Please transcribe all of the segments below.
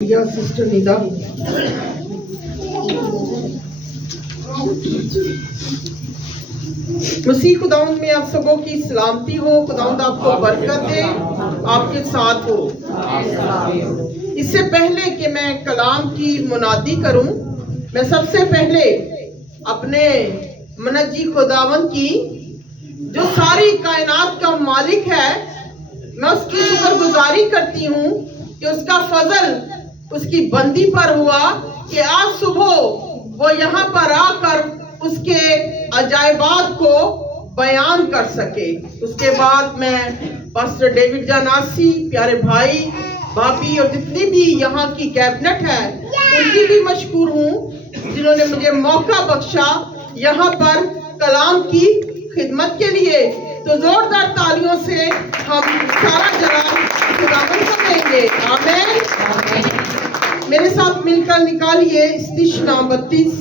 या सिस्टर निदा। मसीह खुदावंद में आप सबों की सलामती हो। खुदावंद आपको बरकत दे, आपके साथ हो। इससे पहले कि मैं कलाम की मुनादी करूं, मैं सबसे पहले अपने मनजी खुदावंद की जो सारी कायनात का मालिक है, मैं उसकी शुक्रगुजारी करती हूँ कि उसका फजल उसकी बंदी पर हुआ कि आज सुबह वो यहाँ पर आकर उसके अजायबात को बयान कर सके। उसके बाद मैं पास्टर डेविड जानासी, प्यारे भाई, भाभी और जितनी भी यहाँ की कैबिनेट है उनकी भी मशकूर हूँ जिन्होंने मुझे मौका बख्शा यहाँ पर कलाम की खिदमत के लिए। तो जोरदार तालियों से हम सारा जलाल खुदावंद को देंगे। आमीन। मेरे साथ मिलकर निकालिए इस्तिशना 32।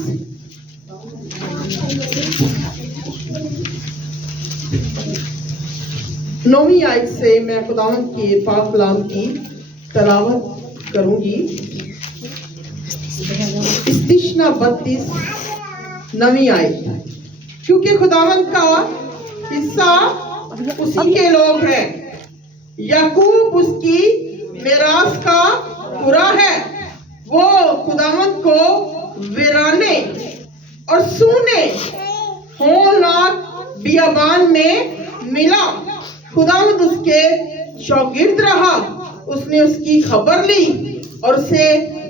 नौवीं आयत से मैं खुदावंद के पाक कलाम की तलावत करूंगी। इस्तिशना 32 नौवीं आयत। क्योंकि खुदावंद का हिस्सा उसी के लोग हैं, याकूब उसकी मिरास का पूरा है। वो खुदावंद को वीराने और सूने होलनाक बियाबान में मिला। खुदावंद उसके शौगिर्द रहा, उसने उसकी खबर ली और उसे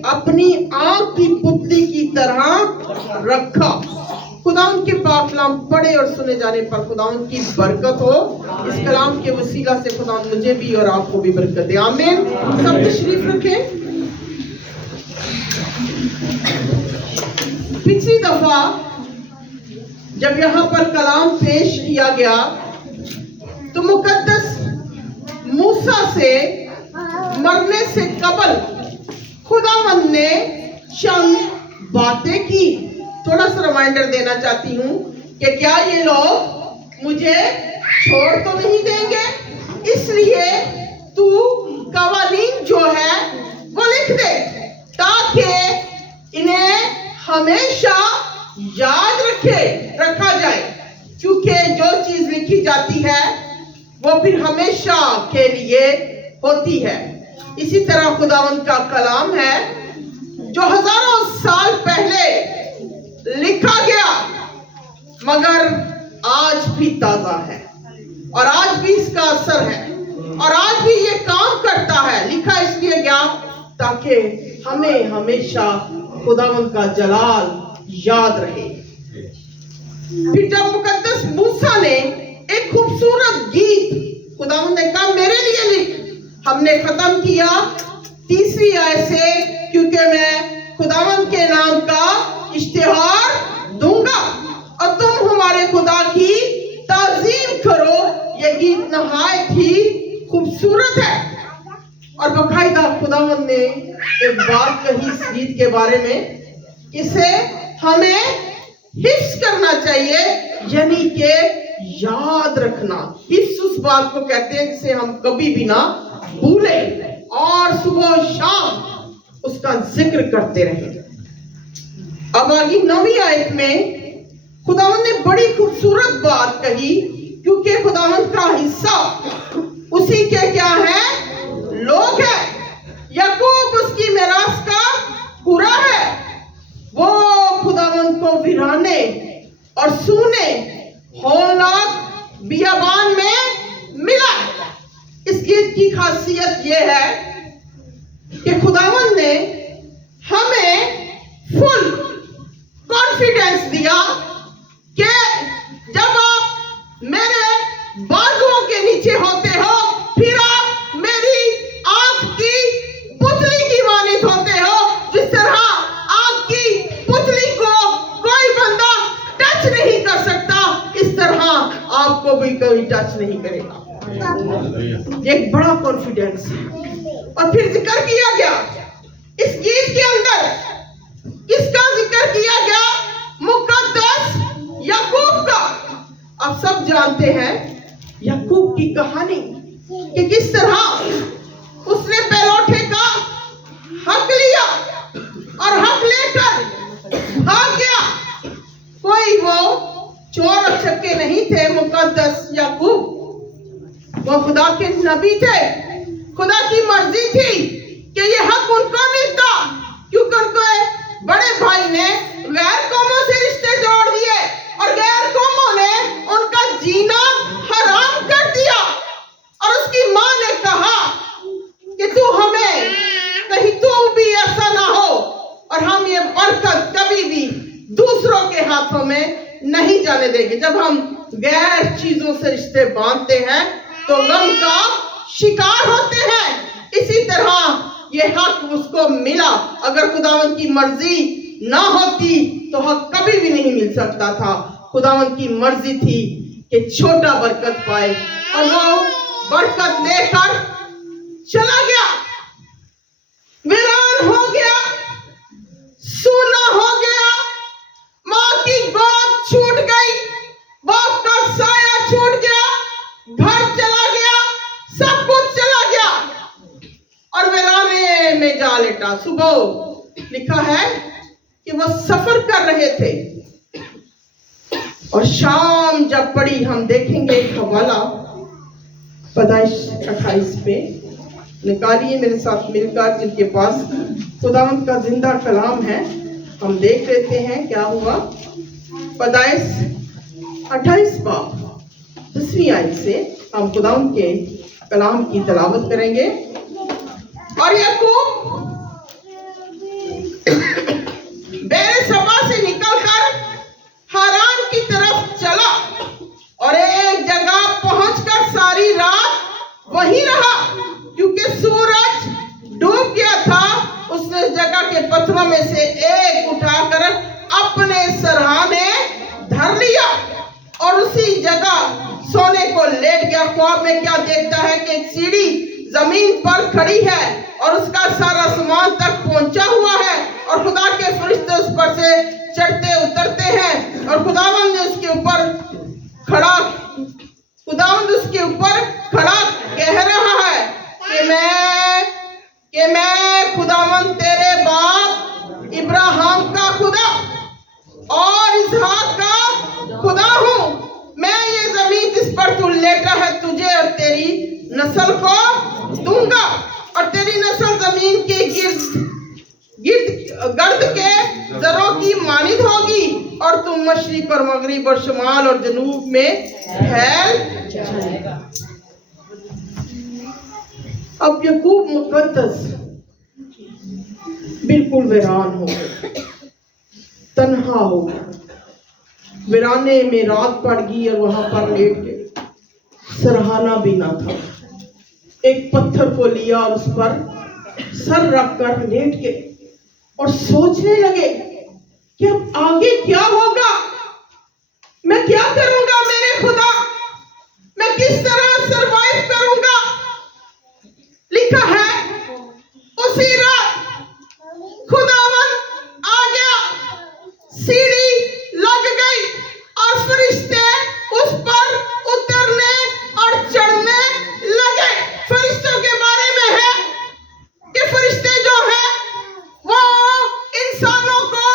अपनी आंख की पुतली की तरह रखा। खुदावंद के पाक कलाम पढ़े और सुने जाने पर खुदावंद की बरकत हो। इस कलाम के वसीला से खुदावंद मुझे भी और आपको भी बरकत दे। आमीन। सब तशरीफ रखें। पिछली दफा जब यहाँ पर कलाम पेश किया गया तो मुकद्दस मूसा से मरने से कबल खुदावंद ने चंद बातें की। थोड़ा सा रिमाइंडर देना चाहती हूँ कि क्या ये लोग मुझे छोड़ तो नहीं देंगे, इसलिए तू कवानीन जो है वो लिख दे ताकि इन्हें हमेशा याद रखा जाए। क्योंकि जो चीज लिखी जाती है वो फिर हमेशा के लिए होती है। इसी तरह खुदावंद का कलाम है जो हजारों साल पहले लिखा गया मगर आज भी ताजा है और आज भी इसका असर है और आज भी ये काम करता है। लिखा इसलिए गया ताकि हमें हमेशा खुदावंद का जलाल याद रहे। फिर जब मुकद्दस मूसा ने एक खूबसूरत गीत खुदावंद ने कहा मेरे लिए लिख, हमने खत्म किया तीसरी आयत से, क्योंकि मैं खुदावंद के नाम का इश्तिहार दूंगा और तुम हमारे खुदा की ताज़ीम करो। यह गीत नहायत ही खूबसूरत है और बकायदा खुदावंद ने एक बात कही इस गीत के बारे में, इसे हमें हिफ्स करना चाहिए, यानी कि याद रखना। हिफ्स उस बात को कहते हैं जिसे हम कभी भी ना भूलें और सुबह शाम उसका जिक्र करते रहें। अब आगे 9वीं आयत में खुदावंद ने बड़ी खूबसूरत बात कही, क्योंकि खुदावंद का हिस्सा उसी के क्या है, लोग हैं। याकूब उसकी मिरास का पूरा है। वो खुदावंद को वीराने और सूने होलनाक बियाबान में मिला। इस गीत की खासियत यह है कि खुदावंद ने हमें फुल कॉन्फिडेंस दिया कि जब आप मेरे बाजुओं के नीचे होते हो फिर आप मेरी आंख की पुतली की मानित होते हो। जिस तरह आंख की पुतली को कोई बंदा टच नहीं कर सकता, इस तरह आपको भी कोई टच नहीं करेगा। एक बड़ा कॉन्फिडेंस है। और फिर जिक्र किया गया इस गीत के अंदर, किसका जिक्र किया गया, मुकद्दस याकूब का। आप सब जानते हैं याकूब की कहानी कि किस तरह उसने पैलौठे का हक लिया। मुकद्दस याकूब, वो खुदा के नबी थे। खुदा की मर्जी थी कि ये हक उनको मिलता, क्योंकि उनके बड़े भाई ने गैर कौमों से रिश्ते जोड़ दिए और गैर कौमों ने उनका जीना हराम कर दिया। और उसकी माँ ने कहा कि तू हमें कहीं तू भी ऐसा ना हो और हम ये बरकत कभी भी दूसरों के हाथों में नहीं जाने देंगे। जब हम गैर चीजों से रिश्ते बांधते हैं तो गम का शिकार होते हैं। इसी तरह ये हक उसको मिला। अगर खुदावंद की मर्जी ना होती तो हक कभी भी नहीं मिल सकता था। खुदावंद की मर्जी थी कि छोटा बरकत पाए और वो बरकत लेकर चला गया, वीरान हो गया, सूना हो गया, माँ की गोद छूट गई, बाप का साया छूट गया, घर चला गया, सब कुछ चला गया और वीराने में जा लेटा। सुबह लिखा है कि वो सफर कर रहे थे और शाम जब पड़ी, हम देखेंगे एक हवाला पैदाइश 28 पे निकालिए मेरे साथ मिलकर, जिनके पास खुदावंद का जिंदा कलाम है। हम देख लेते हैं क्या हुआ। पैदाइश 28 बाब 10वीं आयत से हम खुदावंद के कलाम की तलावत करेंगे। और याकूब बेरसबा से निकलकर हारान की तरफ चला और एक जगह पहुंचकर सारी रात वहीं रहा, क्योंकि सूरज डूब गया था। उसने जगह के पत्थरों में से एक उठाकर अपने सरहाने धर लिया और उसी जगह सोने को लेट गया। ख्वाब में क्या देखता है कि एक सीढ़ी जमीन पर खड़ी है और उसका सारा सामान तक पहुंचा हुआ है और खुदा के फरिश्ते उस पर से चढ़ते उतरते हैं और खुदावंद ने उसके ऊपर खड़ा कह रहा है कि मैं खुदावंद तेरे बाप इब्राहिम का खुदा और इसहाक का खुदा हूँ। मैं ये जमीन जिस पर तू लेटा है तुझे और तेरी नस्ल को दूंगा और तेरी नस्ल जमीन के गर्द के जरों की मानिद होगी और तुम मशरिक और मगरिब और शुमाल और जनूब में फैल जाएगा। अब याकूब मुकद्दस बिल्कुल वीरान हो गया, तन्हा हो गया, वीराने में रात पड़ गई और वहां पर लेट गए। सरहाना भी ना था। एक पत्थर को लिया और उस पर सर रखकर लेट गए और सोचने लगे कि अब आगे क्या होगा, मैं क्या करूंगा मेरे खुदा, मैं किस तरह सरवाइव करूंगा। लिखा है उसी रात खुदावन आ गया, सीढ़ी लग गई और फरिश्ते उस पर उतरने और चढ़ने लगे। फरिश्तों के बारे में है कि फरिश्ते जो है वो इंसानों को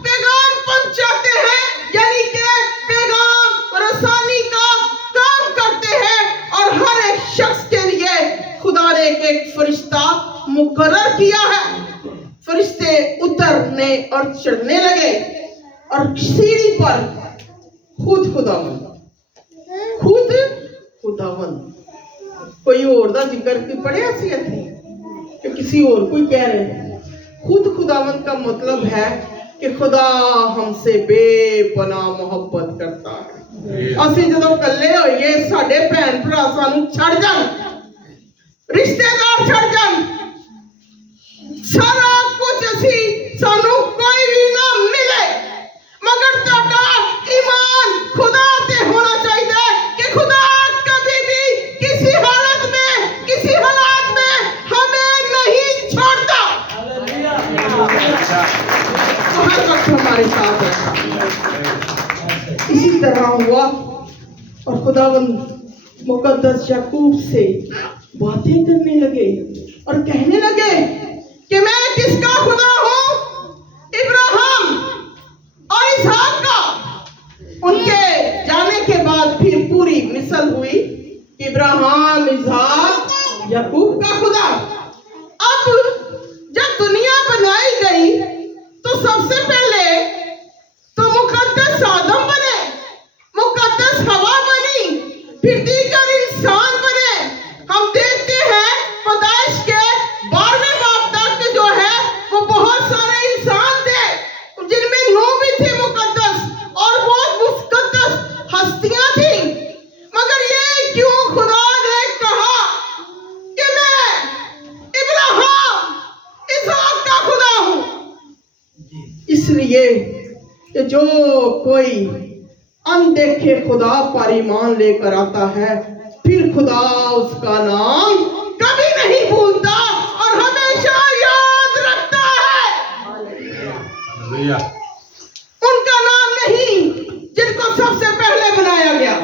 पैगाम पहुंचाते हैं, यानी कि पैगाम रसानी का काम करते हैं और हर एक शख्स के लिए खुदा ने एक फरिश्ता मुकर्रर किया है। फरिश्ते उतरने और चढ़ने लगे और सीढ़ी पर खुद खुदावन कोई और दा जिक्र की पढ़िया सी कि किसी और कोई कह रहे हैं। खुद खुदावन का मतलब है कि खुदा हमसे बेपनाह मोहब्बत करता है। असि जदों कल्ले होइए साडे भैन भरा सानू छड़ जान, रिश्तेदार छड़ जान, सारा कुछ असी सानू कोई भी ना मिले, मगर तुहाडा ईमान खुदा ते होना चाहिए कि खुदा कभी भी किसी हालत में हमें नहीं छोड़ता। तो हर वक्त हमारे साथ है। इसी तरह हुआ और खुदावंद मुकद्दस याकूब से बातें करने लगे और कहने लगे कि मैं किसका खुदा हूं, इब्राहिम और इसहाक का। उनके जाने के बाद फिर पूरी इसलिए कि जो कोई अनदेखे खुदा पर ईमान लेकर आता है, फिर खुदा उसका नाम कभी नहीं भूलता और हमेशा याद रखता है। उनका नाम नहीं जिनको सबसे पहले बनाया गया,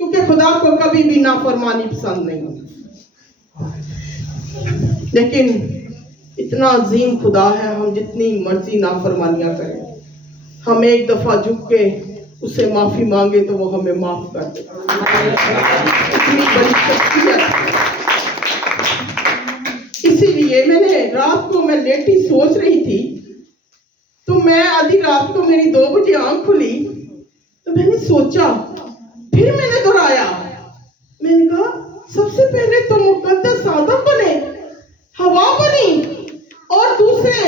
क्योंकि खुदा को कभी भी नाफरमानी पसंद नहीं। लेकिन इतना अजीम खुदा है, हम जितनी मर्जी नाफरमानियां करें, हम एक दफा झुक के उससे माफी मांगे तो वो हमें माफ कर देगा। इतनी बड़ी शख्सियत। इसीलिए मैंने रात को, मैं लेटी सोच रही थी, तो मैं आधी रात को मेरी 2 बजे आंख खुली, तो मैंने सोचा, फिर मैंने दोहराया, मैंने कहा सबसे पहले तो मुकद्दस आदम बने, हवा बनी और दूसरे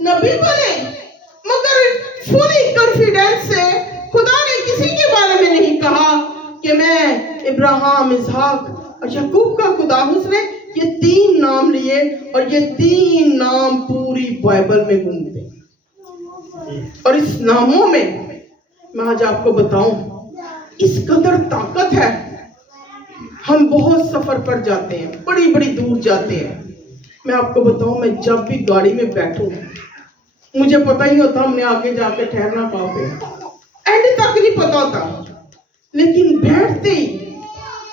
नबी बने, मगर फुली कॉन्फिडेंस से खुदा ने किसी के बारे में नहीं कहा कि मैं इब्राहिम, इसहाक और याकूब का खुदा हूं। उसने ये 3 नाम लिए और ये 3 नाम पूरी बाइबल में घूमते हैं। और इस नामों में मैं आज आपको बताऊं, इस कदर ताकत है। हम बहुत सफर पर जाते हैं, बड़ी बड़ी दूर जाते हैं। मैं आपको बताऊं, मैं जब भी गाड़ी में बैठूं, मुझे पता ही होता हमने आगे जाके ठहरना कहां पे, एंड तक नहीं पता होता, लेकिन बैठते ही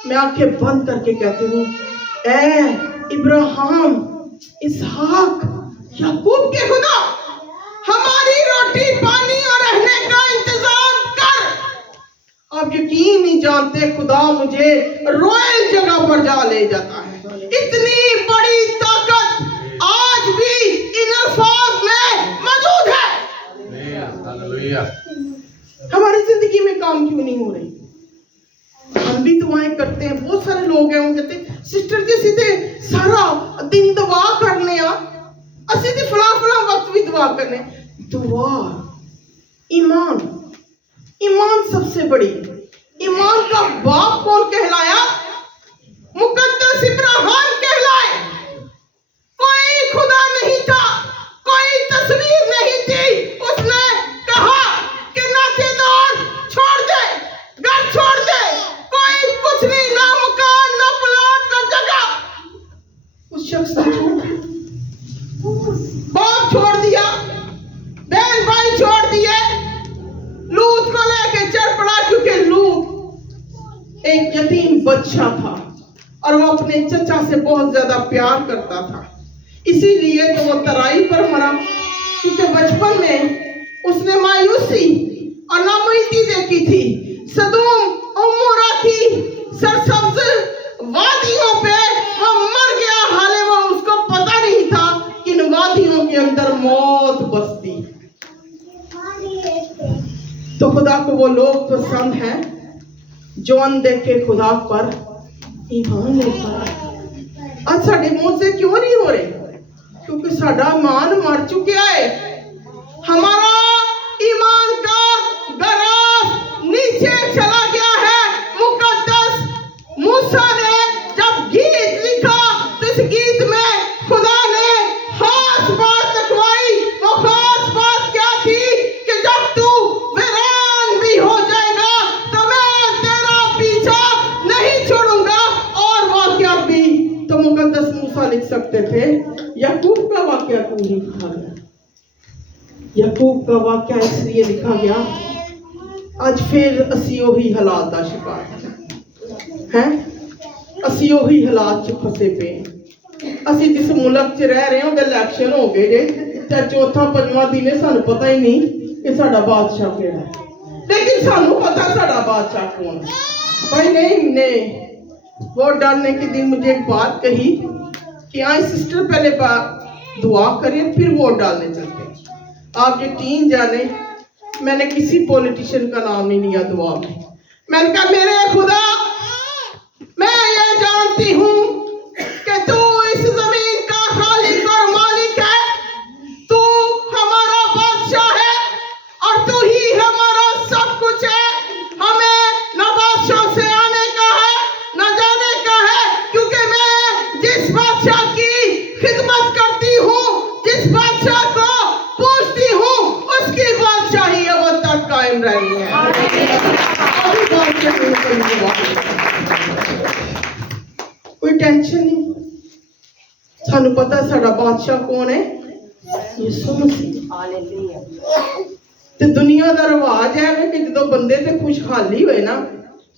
मैं आंखें बंद करके कहती हूँ, ए इब्राहिम, इसहाक, याकूब के खुदा, हमारी रोटी पानी और रहने का इंतजाम कर। आप यकीन नहीं जानते, खुदा मुझे रॉयल जगह पर जा ले जाता है। इतनी बड़ी ताकत आज भी इन अल्फाज में मौजूद है। हमारी जिंदगी में काम क्यों नहीं हो रही? हम भी दुआएं करते हैं, बहुत सारे लोग हैं, वो कहते हैं सिस्टर जी सीधे सारा दिन दुआ करने आ, असि दी फला वक्त भी दुआ करने। दुआ, ईमान, ईमान सबसे बड़ी। ईमान का बाप कौन कहलाया? मुकद्दस इब्राहिम कहलाए। कोई खुदा नहीं था, कोई तस्वीर नहीं थी। उसने कहा कि नातेदार छोड़ दे, घर छोड़ दे, कोई कुछ नहीं, ना मकान, ना प्लॉट, ना जगह। उस शख्स ने छोड़ दिया, बाप छोड़ दिया, बहन भाई छोड़ दिए, लूत को लेके चढ़ पड़ा, क्योंकि लूत एक यतीम बच्चा था और वो अपने चचा से बहुत ज्यादा प्यार करता था। इसीलिए तो वो तराई पर मरा, क्योंकि बचपन में उसने मायूसी और नामुमकीनी देखी थी। सदूम, उम्मुरा की सरसब्ज वादियों पे वो मर गया, हाले वो उसको पता नहीं था कि इन वादियों के अंदर मौत बसती। तो खुदा को वो लोग पसंद हैं जो अनदेखे खुदा पर ईमान लेकर। आज साडे मुझसे क्यों नहीं हो रहे? क्योंकि साडा ईमान मर चुका है। हमारा ईमान का ग्राफ नीचे चला गया है। मुकद्दस मूसा ने जब गीत लिखा, तो इस गीत में खुदा ने खास बात लिखवाई। वो खास बात क्या थी कि जब तू वीरान भी हो जाएगा तो मैं तेरा पीछा नहीं छोड़ूंगा। और वाकया भी तो मुकद्दस मूसा लिख सकते थे। याकूब का वाकया क्यों नहीं लिखा गया? याकूब का वाकया इसलिए लिखा गया, आज फिर असी ओही हालात का शिकार हैं। असी ओही हालात च फसे पे। असी जिस मुल्क च रह रहे हैं, इलेक्शन हो गए जे, चाहे चौथा पंजवां दिन है, सानू पता ही नहीं कि साडा बादशाह केड़ा है। लेकिन सानू पता साडा बादशाह कौन है। भाई ने वोट डालने के दिन मुझे एक बात कही कि हाँ सिस्टर पहले दुआ करें फिर वोट डालने चलते हैं। आप यकीन जाने, मैंने किसी पॉलिटिशियन का नाम नहीं लिया दुआ में। मैंने कहा मेरे खुदा, मैं ये जानती हूँ कि तू इस जमीन का खालिक और मालिक है, तू हमारा बादशाह है और तू ही हमारा सब कुछ है। हमें न बादशाह से आने का है न जाने का है, क्योंकि मैं जिस बादशाह की खिदमत करती हूँ, जिस बादशाह को पूछती हूँ, कोई टेंशन नहीं, सानू पता साडा बादशाह कौन है, यीशु मसीह। ते दुनिया दा रिवाज है कि जो बंदे ते खुशहाली होए ना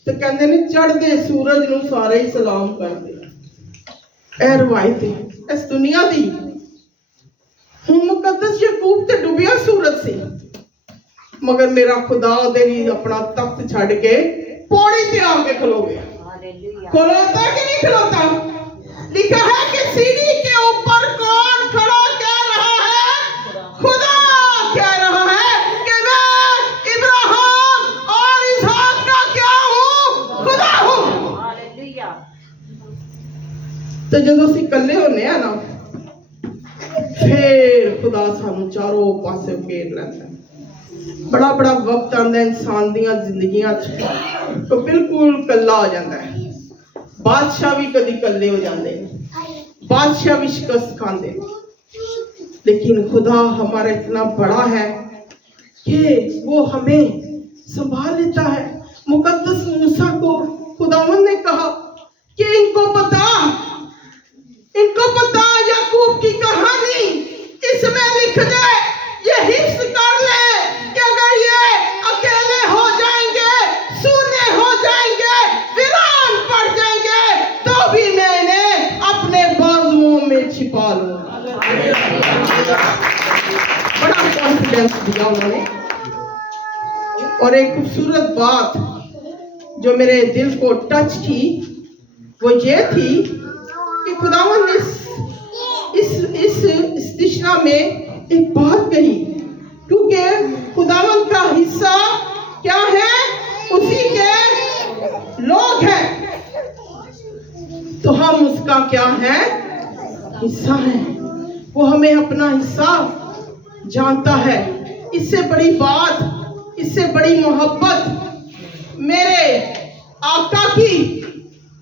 ते कहंदे ने चढ़दे सूरज नू सारे ही सलाम करदे। ए रवायत है इस दुनिया दी। हुण मुकद्दस याकूब ते डुबिया सूरज से, मगर मेरा खुदा ओदे लिए अपना तख्त छड़ के पौड़ी ते आके खलो गया। खलोता कि नहीं खलोता? लिखा है कि सीढ़ी के ऊपर कौन खड़ा कह रहा है? खुदा कह रहा है कि मैं इब्राहिम और इसहाक का क्या हूं? खुदा हूं। तो जो असीं कल्ले होने आ ना, फिर खुदा सानू चारों पासे घेर लैंदा है। बड़ा बड़ा वक्त आंदा इंसान दियां जिंदगियां च तो बिल्कुल कल्ला हो जाता है। बादशाह भी कभी कल्ले हो जाते हैं, बादशाह भी शिकस्त खाते हैं, लेकिन खुदा हमारा इतना बड़ा है कि वो हमें संभाल लेता है। मुकद्दस मूसा को खुदावन ने कहा कि इनको बता याकूब की कहानी इसमें लिख दे, ये हिफ्ज कर ले कि अगर ये अकेले हो जाएंगे, सूने हो जाएंगे, वीरान पड़ जाएंगे, तो भी मैं इन्हें अपने बाजुओं में छिपा लूंगा। बड़ा कॉन्फिडेंस दिया उन्होंने। और एक खूबसूरत बात जो मेरे दिल को टच की वो ये थी कि खुदावन ने इस दिशा में एक बात कही, क्योंकि खुदावन का हिस्सा क्या है? उसी के लोग हैं, तो हम उसका क्या है? हिस्सा है। वो हमें अपना हिस्सा जानता है। इससे बड़ी बात, इससे बड़ी मोहब्बत मेरे आका की,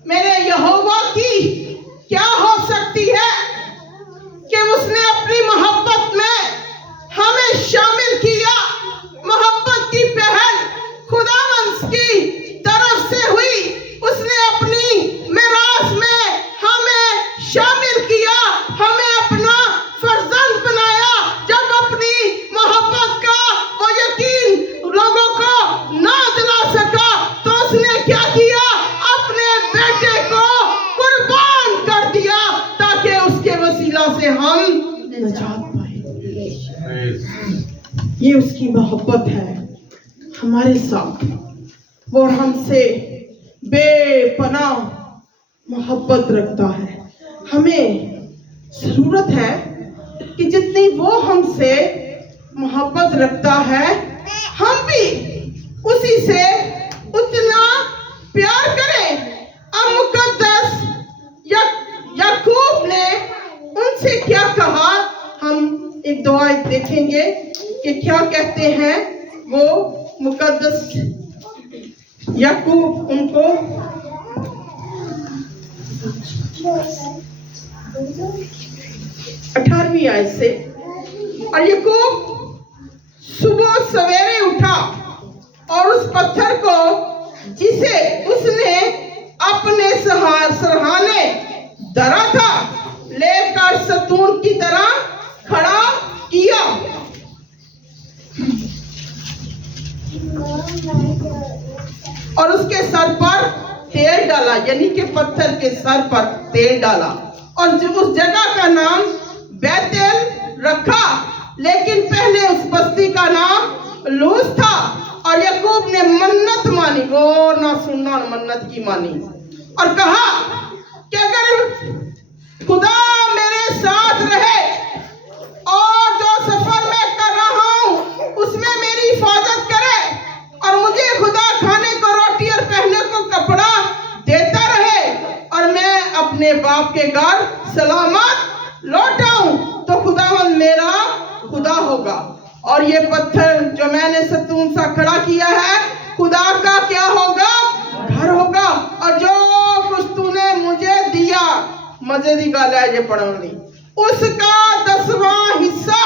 मेरे यहोवा की क्या हो सकती है कि उसने अपनी मोहब्बत में हमें शामिल किया। मोहब्बत की पहल खुदावंद की तरफ से हुई। उसने अपनी मिरास में हमें शामिल किया, हमें अपना फर्जंद बनाया। जब अपनी मोहब्बत का वो यकीन लोगों को ना दिला सका तो उसने क्या किया? अपने बेटे को कुर्बान कर दिया ताकि उसके वसीला से हम नजात पाए। ये उसकी मोहब्बत है हमारे साथ। वो हमसे बेपनाह मोहब्बत रखता है। हमें जरूरत है कि जितनी वो हमसे मोहब्बत रखता है, हम भी उसी से उतना प्यार करें। अब मुकद्दस याकूब ने उनसे क्या कहा, हम एक दुआ देखेंगे कि क्या कहते हैं वो मुकद्दस याकूब उनको। 18वीं आयत से, और याकूब सुबह सवेरे उठा और उस पत्थर को जिसे उसने अपने सरहाने दरा था लेकर सतून की तरह खड़ा किया। और उसके सर पर तेल डाला, यानी कि पत्थर के सर पर तेल डाला, और उस जगह का नाम बैतेल रखा। लेकिन पहले उस बस्ती का नाम लूज था। और याकूब ने मन्नत मानी, गौर ना सुनना, मन्नत की मानी और कहा कि अगर खुदा मेरे साथ रहे और जो सफर मैं कर रहा हूं उसमें मेरी हिफाजत करे, और मुझे खुदा खाने को रोटी और पहनने को कपड़ा देता रहे, और मैं अपने बाप के घर सलामत लौट आऊं, तो खुदावंद मेरा खुदा होगा। और ये पत्थर जो मैंने सतून सा खड़ा किया है, खुदा का क्या होगा? घर होगा। और जो कुछ तूने मुझे दिया, मजे की गल है ये पढ़ने, उसका 10वां हिस्सा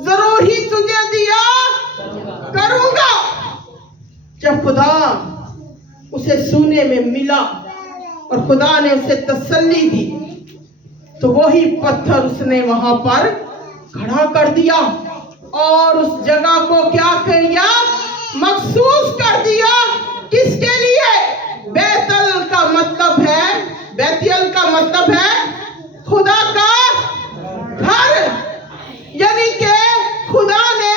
जरूर ही तुझे दिया करूंगा। जब खुदा उसे सोने में मिला और खुदा ने उसे तसल्ली दी, तो वही पत्थर उसने वहां पर खड़ा कर दिया और उस जगह को क्या किया, मखसूस कर दिया। किसके लिए? बैतल का मतलब है, बैतियल का मतलब है खुदा का घर, यानी कि खुदा ने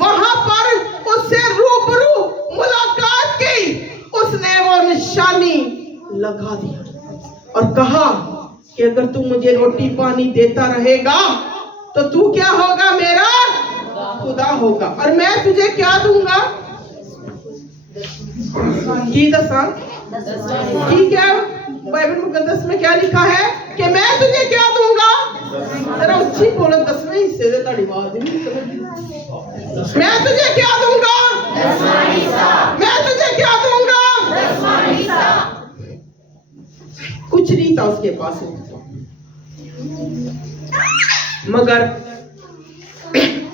वहां पर उससे रूबरू मुलाकात की। उसने वो निशानी लगा दिया और कहा कि अगर तू मुझे रोटी पानी देता रहेगा तो तू क्या होगा, मेरा खुदा होगा, और मैं तुझे क्या दूंगा, की दसा ठीक है। बाइबल मुकद्दस में क्या लिखा है कि मैं तुझे क्या दूंगा, जरा उच्ची बोलो, 10वें हिस्से से ताड़ी आवाज नहीं निकलती। मैं तुझे क्या दूंगा, मैं तुझे क्या दूंगा। कुछ नहीं था उसके पास, मगर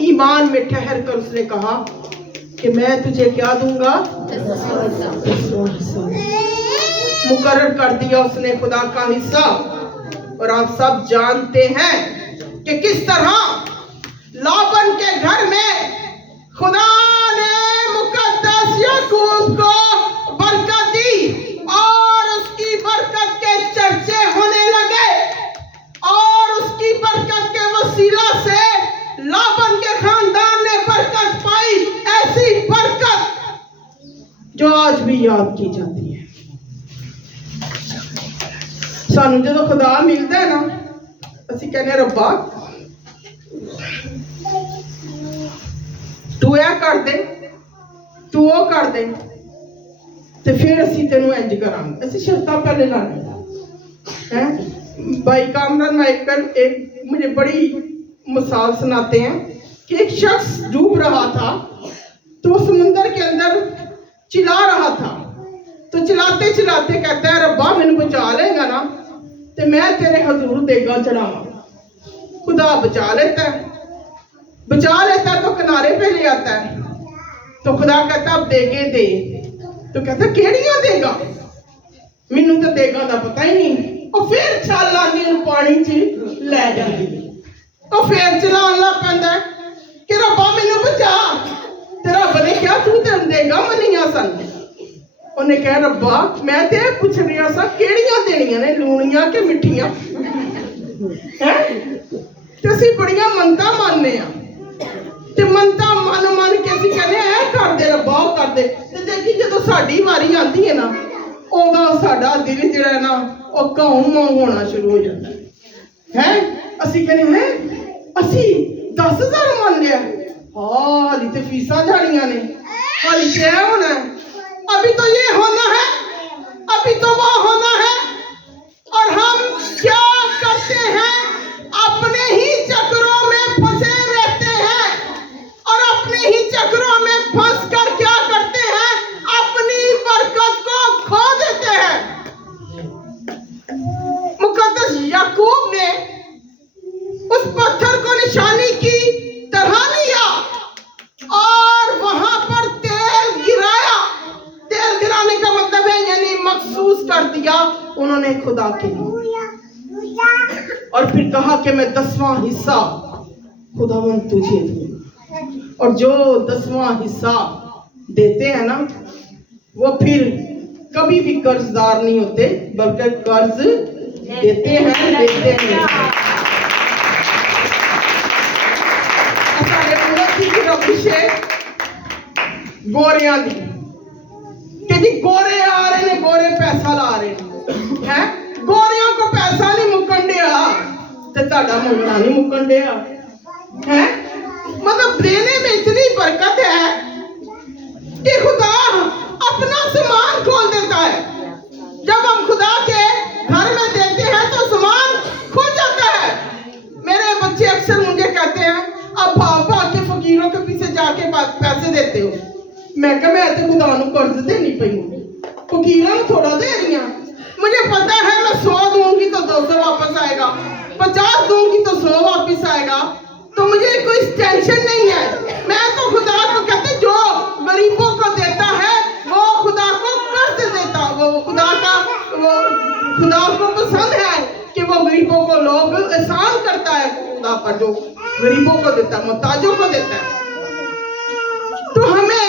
ईमान में ठहर कर उसने कहा कि मैं तुझे क्या दूंगा, मुकर्रर कर दिया उसने खुदा का हिस्सा। और आप सब जानते हैं कि किस तरह लाबन के घर में खुदा ने मुकद्दस याकूब को बरकत दी और उसकी बरकत के चर्चे होने लगे और उसकी बरकत के वसीला से लाबन के खानदान ने बरकत पाई। ऐसी बरकत जो आज भी याद की जाती है। सानू जो खुदा मिलता है ना, असि कहने रब्बा तू यह कर दे, तू वो कर दे, तो फिर असी तेनू इंज करांगे। असी शर्तां पहले लाने हैं। भाई कामरान माइकल एक मुझे बड़ी मिसाल सुनाते हैं कि एक शख्स डूब रहा था, तो समुंदर के अंदर चिल्ला रहा था, तो चिल्लाते चिल्लाते कहता है रब्बा मैनू बचा लेगा ना, तो मैं तेरे हजूर देगा चढ़ावा। खुदा बचा लेता है, बचा लेता है तो किनारे पे ले आता है। तो खुदा कहता अब देगे दे, तो कहता केड़ियां देगा, मैनू तो देगा का पता ही नहीं। और फिर छालानी पानी च लै जाती, तो फिर चलान लग पैंदा कि रब्बा मैनू बचा। ते रब ने क्या तू ते देगा मनिया सन। उन्हें कहा रब्बा मैं ते पुछ रहा सा केड़ियां देनियां ने, लूनियां के मिठियां हैं। ते असीं बड़ियां मनता मानने आ, ते मनता मन मन के असीं कहने ऐ कर दे रब्बा ओ कर दे। ते देखी जदों साडी वारी आंदी है ना, उदों साडा दिल जिहड़ा है ना ओ घाऊ माऊ होना शुरू हो जाता है। असीं कहने हैं असीं 10,000 मान लिया, हाली ते फीसां जानियां ने, हाली क्या होना है, अभी तो ये होना है, अभी तो वो होना है। और हम क्या करते हैं, अपने ही चक्रों में फंसे रहते हैं और अपने ही चक्रों में फंस कर क्या करते हैं, अपनी बरकत को खो देते हैं। मुकद्दस याकूब ने उस पत्थर को निशानी की तरह लिया और वहां पर तेल गिराया। तेल गिराने का मतलब है यानी मखसूस कर दिया उन्होंने खुदा के लिए, और फिर कहा कि मैं 10वां हिस्सा खुदावन तुझे दूंगा। और जो 10वां हिस्सा देते हैं ना, वो फिर कभी भी कर्जदार नहीं होते, बल्कि कर्ज देते हैं, देते हैं। गोरियां दी कि जी गोरे आ रहे ने, गोरे पैसा ला रहे हैं, गोरियों को पैसा नहीं मुकन दिया ते तुहाडा मंगना नहीं मुकन दिया है। मतलब देने में इतनी बरकत है कि खुदा अपना सामान खोल देता है। जब हम खुदा के घर में देते हैं तो सामान खुल जाता है। मेरे बच्चे अक्सर मुझे कहते हैं अब भाग के फकीरों के पीछे जाके पैसे देते हो। मैं कहा मैं तो खुदा नूं कर्ज देनी पई, फकीरों थोड़ा दे रही हूं। मुझे पता है मैं 100 दूंगी तो 200 वापस आएगा, 50 दूंगी तो 100 वापस आएगा, तो मुझे कोई टेंशन नहीं है। मैं तो खुदा को कहते जो गरीबों को देता है वो खुदा को कर्ज देता और जो गरीबों को देता है, मोहताजों को देता है। तो हमें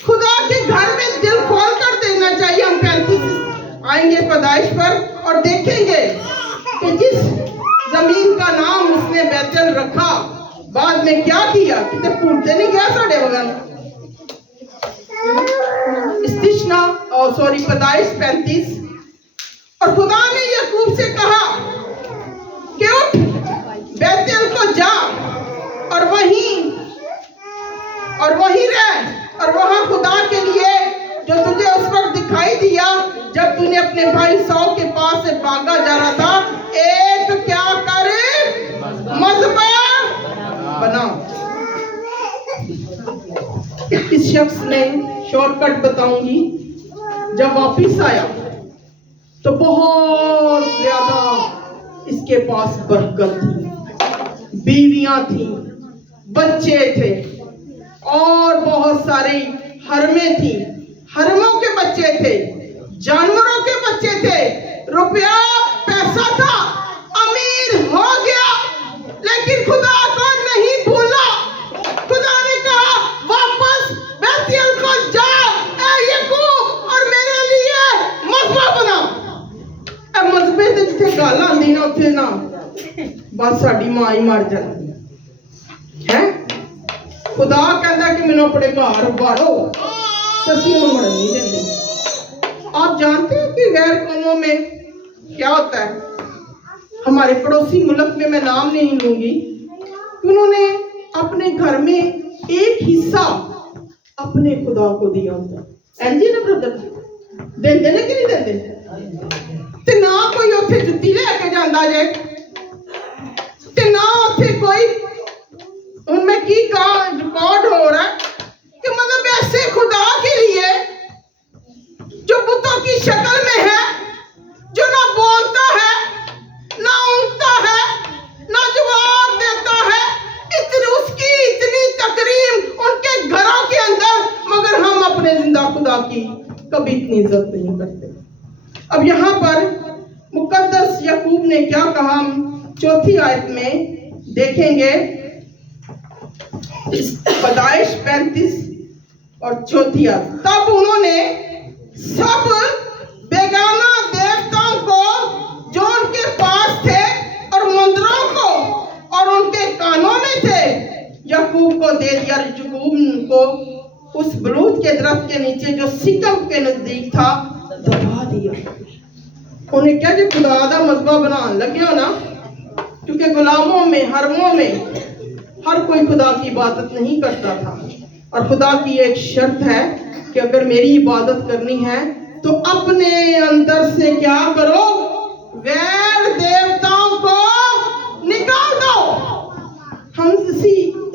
खुदा के घर में दिल खोल कर देना चाहिए। हम 35 आएंगे पैदाइश पर और देखेंगे कि जिस जमीन का नाम उसने बैतल रखा, बाद में क्या किया, कितने पूछते नहीं गया साढ़े बगल। इस्तिशना और सॉरी पैदाइश 35। और खुदा ने याकूब से कहा कि उठ बैतल को जा और वहीं रह, और वहां खुदा के लिए जो तुझे उस वक्त दिखाई दिया जब तूने अपने भाई सौ के पास से भागा जा रहा था, एक क्या करे, मज़बा बना। इस शख्स ने, शॉर्टकट बताऊंगी, जब वापिस आया तो बहुत ज्यादा इसके पास बरकत थी, बीवियां थी, बच्चे थे और बहुत सारी हरमें थी, हरमों के बच्चे थे, जानवरों के बच्चे थे, रुपया पैसा था, अमीर हो गया, लेकिन खुदा को नहीं भूला। खुदा ने कहा वापस बैतल को जा ए याकूब और मेरे लिए मज़बा बना। अब मज़बे ते जिथे गल आंदी ना उत्थे ना बस साडी मां ही मर जाती है। खुदा कहता कि मैनू अपने घर बाड़ो, ससी मुड़न नहीं देंगे। आप जानते हैं कि गैर कौमों में क्या होता है? हमारे पड़ोसी मुल्क में मैं नाम नहीं लूंगी, उन्होंने अपने घर में एक हिस्सा अपने खुदा को दिया होता है। एनजी ने ब्रदर देंदे ने कि नहीं देंदे? ते ना कोई उत्थे जुत्ती लेके जांदा जे, ते ना उत्थे कोई उनमें की का रिकॉर्ड हो रहा है कि मतलब ऐसे खुदा के लिए जो बुतों की शक्ल में है, जो ना बोलता है, ना उठता है, ना जवाब देता है, उसकी इतनी तकरीम उनके घरों के अंदर, मगर हम अपने जिंदा खुदा की कभी इतनी इज्जत नहीं करते। अब यहाँ पर मुकद्दस याकूब ने क्या कहा, हम चौथी आयत में देखेंगे, पैदाइश 35 और चौथी आयत। तब उन्होंने सब बेगाना देवताओं को जो उनके पास थे और मंदिरों को और उनके कानों में थे, याकूब को दे दिया। याकूब को उस बलूत के दरख्त के नीचे जो सिकम के नजदीक था दबा दिया। उन्हें क्या जो खुदा दा मज़बा बनाने लगे हो ना, क्योंकि गुलामों में, हरमों में हर कोई खुदा की इबादत नहीं करता था, और खुदा की एक शर्त है कि अगर मेरी इबादत करनी है तो अपने अंदर से क्या करो, गैर देवताओं को निकाल दो। हम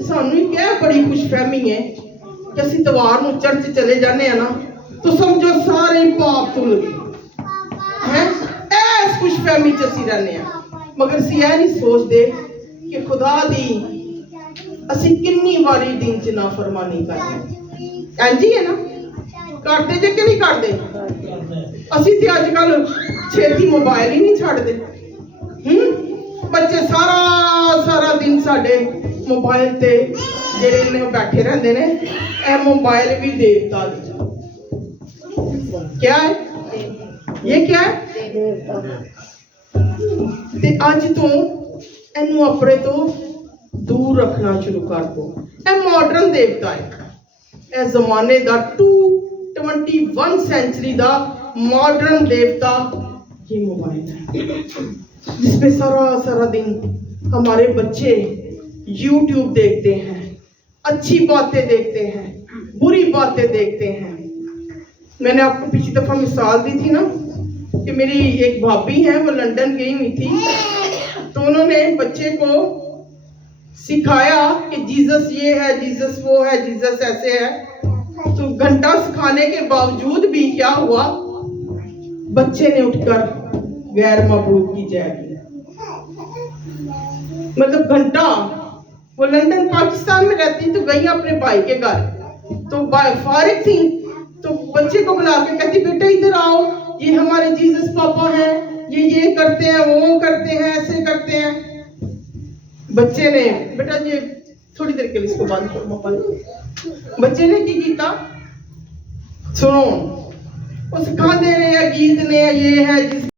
सानू क्या बड़ी खुशफहमी है कि असं इतवार नूं चर्च चले जाने ना तो समझो सारे पाप धुल गए हैं, ऐस खुशफहमी च असीं रहने आ, मगर असीं यह नहीं सोचते कि खुदा दी असीं कितनी बारी दिन च नाफरमानी करते। इंज है ना, करते जे कि नहीं करते? असीं ते अजकल छेती मोबाइल ही नहीं छड्डदे। बच्चे सारा दिन साडे मोबाइल ते जेड़े ने बैठे रहंदे ने। ए मोबाइल भी देवता क्या है? ये क्या है? ते अज तो इनू अपने तो दूर रखना शुरू कर दो। ए मॉडर्न देवता है, ए जमाने दा 21 सेंचुरी दा मॉडर्न देवता ये मोबाइल है, जिसपे सारा दिन हमारे बच्चे YouTube देखते हैं, अच्छी बातें देखते हैं, बुरी बातें देखते हैं। मैंने आपको पिछली दफा मिसाल दी थी ना कि मेरी एक भाभी है, वो लंदन गई हुई थी, तो उन्होंने बच्चे को सिखाया कि जीसस ये है, जीसस वो है, जीसस ऐसे है। तो घंटा सिखाने के बावजूद भी क्या हुआ, बच्चे ने उठकर गैर मबूद की जय की। मतलब घंटा, वो लंदन पाकिस्तान में रहती, तो गई अपने भाई के घर, तो फारिग थी, तो बच्चे को बुला के कहती बेटा इधर आओ, ये हमारे जीसस पापा हैं, ये करते हैं, वो करते हैं, ऐसे करते हैं। बच्चे ने बेटा जी थोड़ी देर के लिए इसको बंद करो पापा। बच्चे ने की कीता सुनो, वो सिखा दे रहे हैं गीत ने ये है जिस